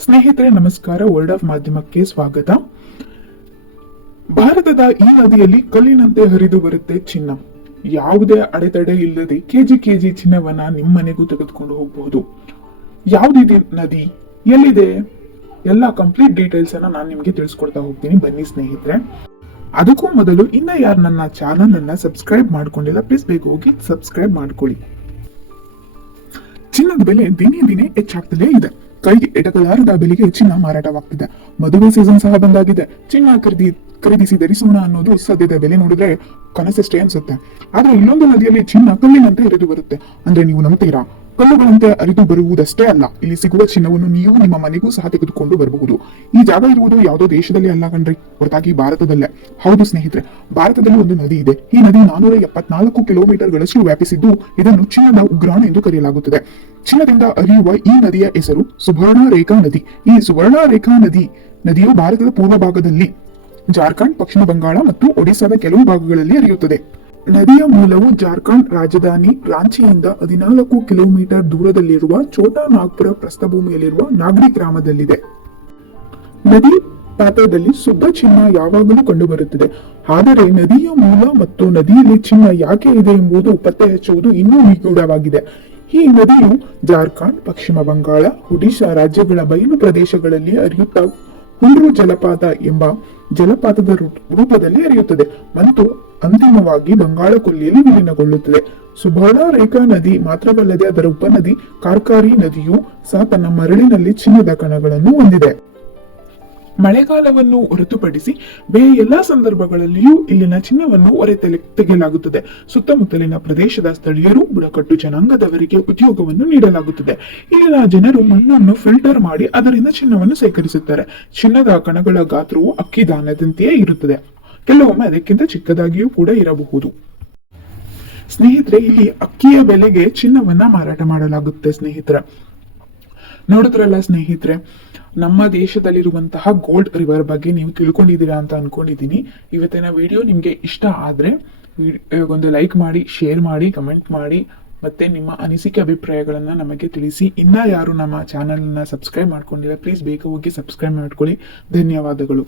ಸ್ನೇಹಿತರೆ, ನಮಸ್ಕಾರ. World of ಮಾಧ್ಯಮಕ್ಕೆ ಸ್ವಾಗತ. ಭಾರತದ ಈ ನದಿಯಲ್ಲಿ ಕಲ್ಲಿನಂತೆ ಹರಿದು ಬರುತ್ತೆ ಚಿನ್ನ. ಯಾವುದೇ ಅಡೆತಡೆ ಇಲ್ಲದೆ ಕೆಜಿ ಕೆಜಿ ಚಿನ್ನವನ್ನ ನಿಮ್ಮನೆಗೂ ತೆಗೆದುಕೊಂಡು ಹೋಗಬಹುದು. ಯಾವ್ದಿದೆ ನದಿ? ಎಲ್ಲಿದೆ? ಎಲ್ಲ ಕಂಪ್ಲೀಟ್ ಡೀಟೇಲ್ಸ್ ಅನ್ನ ನಾನು ನಿಮ್ಗೆ ತಿಳಿಸ್ಕೊಡ್ತಾ ಹೋಗ್ತೀನಿ. ಬನ್ನಿ ಸ್ನೇಹಿತರೆ. ಅದಕ್ಕೂ ಮೊದಲು ಇನ್ನ ಯಾರು ನನ್ನ ಚಾನಲ್ ಅನ್ನ ಸಬ್ಸ್ಕ್ರೈಬ್ ಮಾಡ್ಕೊಂಡಿಲ್ಲ ಪ್ಲೀಸ್ ಬೇಗ ಹೋಗಿ ಸಬ್ಸ್ಕ್ರೈಬ್ ಮಾಡ್ಕೊಳ್ಳಿ. ಚಿನ್ನದ ಬೆಲೆ ದಿನೇ ದಿನೇ ಹೆಚ್ಚಾಗ್ತಲೇ ಇದೆ. ಕೈಗೆ ಎಟಕಲಾರದ ಬೆಲೆಗೆ ಚಿನ್ನ ಮಾರಾಟವಾಗ್ತಿದೆ. ಮದುವೆ ಸೀಸನ್ ಸಹ ಬಂದಾಗಿದೆ. ಚಿನ್ನ ಖರೀದಿ ಖರೀದಿಸಿ ಧರಿಸೋಣ ಅನ್ನೋದು ಸದ್ಯದ ಬೆಲೆ ನೋಡಿದ್ರೆ ಕನಸಷ್ಟೇ ಅನ್ಸುತ್ತೆ. ಆದ್ರೆ ಇನ್ನೊಂದು ನದಿಯಲ್ಲಿ ಚಿನ್ನ ಕಲ್ಲಿನಂತೆ ಹರಿದು ಬರುತ್ತೆ. ಅಂದ್ರೆ ನೀವು ನಂಬ್ತೀರಾ? ಕಲ್ಲುಗಳಂತೆ ಅರಿದು ಬರುವುದಷ್ಟೇ ಅಲ್ಲ, ಇಲ್ಲಿ ಸಿಗುವ ಚಿನ್ನವನ್ನು ನೀವು ನಿಮ್ಮ ಮನೆಗೂ ಸಹ ತೆಗೆದುಕೊಂಡು ಬರಬಹುದು. ಈ ಜಾಗ ಇರುವುದು ಯಾವುದೋ ದೇಶದಲ್ಲಿ ಅಲ್ಲ ಕಣ್ರಿ, ಹೊರತಾಗಿ ಭಾರತದಲ್ಲೇ. ಹೌದು ಸ್ನೇಹಿತರೆ, ಭಾರತದಲ್ಲಿ ಒಂದು ನದಿ ಇದೆ. ಈ ನದಿ ನಾನೂರ ಎಪ್ಪತ್ನಾಲ್ಕು ಕಿಲೋಮೀಟರ್ಗಳಷ್ಟು ವ್ಯಾಪಿಸಿದ್ದು, ಇದನ್ನು ಚಿನ್ನದ ಉಗ್ರಾಣ ಎಂದು ಕರೆಯಲಾಗುತ್ತದೆ. ಚಿನ್ನದಿಂದ ಅರಿಯುವ ಈ ನದಿಯ ಹೆಸರು ಸುವರ್ಣ ರೇಖಾ ನದಿ. ಈ ಸುವರ್ಣ ರೇಖಾ ನದಿ, ನದಿಯು ಭಾರತದ ಪೂರ್ವ ಭಾಗದಲ್ಲಿ ಜಾರ್ಖಂಡ್, ಪಶ್ಚಿಮ ಬಂಗಾಳ ಮತ್ತು ಒಡಿಶಾದ ಕೆಲವು ಭಾಗಗಳಲ್ಲಿ ಹರಿಯುತ್ತದೆ. ನದಿಯ ಮೂಲವು ಜಾರ್ಖಂಡ್ ರಾಜಧಾನಿ ರಾಂಚಿಯಿಂದ ಹದಿನಾಲ್ಕು ಕಿಲೋಮೀಟರ್ ದೂರದಲ್ಲಿರುವ ಛೋಟಾ ನಾಗ್ಪುರ ಪ್ರಸ್ಥಭೂಮಿಯಲ್ಲಿರುವ ನಾಗ್ರಿ ಗ್ರಾಮದಲ್ಲಿದೆ. ನದಿ ಪಾತ್ರದಲ್ಲಿ ಶುದ್ಧ ಚಿನ್ನ ಯಾವಾಗಲೂ ಕಂಡುಬರುತ್ತದೆ. ಆದರೆ ನದಿಯ ಮೂಲ ಮತ್ತು ನದಿಯಲ್ಲಿ ಚಿನ್ನ ಯಾಕೆ ಇದೆ ಎಂಬುದು ಪತ್ತೆ ಹಚ್ಚುವುದು ಇನ್ನೂ ನಿಗೂಢವಾಗಿದೆ. ಈ ನದಿಯು ಜಾರ್ಖಂಡ್, ಪಶ್ಚಿಮ ಬಂಗಾಳ, ಒಡಿಶಾ ರಾಜ್ಯಗಳ ಬಯಲು ಪ್ರದೇಶಗಳಲ್ಲಿ ಹರಿಯುತ್ತಾ ಹುಲ್ರು ಜಲಪಾತ ಎಂಬ ಜಲಪಾತದ ರೂಪದಲ್ಲಿ ಹರಿಯುತ್ತದೆ. ಮತ್ತು ಅಂತಿಮವಾಗಿ ಬಂಗಾಳಕೊಲ್ಲಿಯಲ್ಲಿ ವಿಲೀನಗೊಳ್ಳುತ್ತದೆ. ಸುಬರ್ಣ ರೇಖಾ ನದಿ ಮಾತ್ರವಲ್ಲದೆ ಅದರ ಉಪನದಿ ಕಾರ್ಕಾರಿ ನದಿಯು ಸಹ ತನ್ನ ಮರಳಿನಲ್ಲಿ ಚಿನ್ನದ ಕಣಗಳನ್ನು ಹೊಂದಿದೆ. ಮಳೆಗಾಲವನ್ನು ಹೊರತುಪಡಿಸಿ ಬೇರೆ ಎಲ್ಲಾ ಸಂದರ್ಭಗಳಲ್ಲಿಯೂ ಇಲ್ಲಿನ ಚಿನ್ನವನ್ನು ಹೊರ ತೆಗೆಯಲಾಗುತ್ತದೆ. ಸುತ್ತಮುತ್ತಲಿನ ಪ್ರದೇಶದ ಸ್ಥಳೀಯರು ಬುಡಕಟ್ಟು ಜನಾಂಗದವರಿಗೆ ಉದ್ಯೋಗವನ್ನು ನೀಡಲಾಗುತ್ತದೆ. ಇಲ್ಲಿನ ಜನರು ಮಣ್ಣನ್ನು ಫಿಲ್ಟರ್ ಮಾಡಿ ಅದರಿಂದ ಚಿನ್ನವನ್ನು ಸೇಕರಿಸುತ್ತಾರೆ. ಚಿನ್ನದ ಕಣಗಳ ಗಾತ್ರವು ಅಕ್ಕಿ ದಾನದಂತೆಯೇ ಇರುತ್ತದೆ. ಕೆಲವೊಮ್ಮೆ ಅದಕ್ಕಿಂತ ಚಿಕ್ಕದಾಗಿಯೂ ಕೂಡ ಇರಬಹುದು. ಸ್ನೇಹಿತರೆ, ಇಲ್ಲಿ ಅಕ್ಕಿಯ ಬೆಲೆಗೆ ಚಿನ್ನವನ್ನ ಮಾರಾಟ ಮಾಡಲಾಗುತ್ತೆ ಸ್ನೇಹಿತರ. ನೋಡಿದ್ರಲ್ಲ ಸ್ನೇಹಿತರೆ, ನಮ್ಮ ದೇಶದಲ್ಲಿರುವಂತಹ ಗೋಲ್ಡ್ ರಿವರ್ ಬಗ್ಗೆ ನೀವು ತಿಳ್ಕೊಂಡಿದ್ದೀರಾ ಅಂತ ಅನ್ಕೊಂಡಿದ್ದೀನಿ. ಇವತ್ತಿನ ವಿಡಿಯೋ ನಿಮಗೆ ಇಷ್ಟ ಆದ್ರೆ ಒಂದು ಲೈಕ್ ಮಾಡಿ, ಶೇರ್ ಮಾಡಿ, ಕಮೆಂಟ್ ಮಾಡಿ, ಮತ್ತೆ ನಿಮ್ಮ ಅನಿಸಿಕೆ ಅಭಿಪ್ರಾಯಗಳನ್ನ ನಮಗೆ ತಿಳಿಸಿ. ಇನ್ನ ಯಾರು ನಮ್ಮ ಚಾನಲ್ನ ಸಬ್ಸ್ಕ್ರೈಬ್ ಮಾಡ್ಕೊಂಡಿಲ್ಲ, ಪ್ಲೀಸ್ ಬೇಗ ಹೋಗಿ ಸಬ್ಸ್ಕ್ರೈಬ್ ಮಾಡ್ಕೊಳ್ಳಿ. ಧನ್ಯವಾದಗಳು.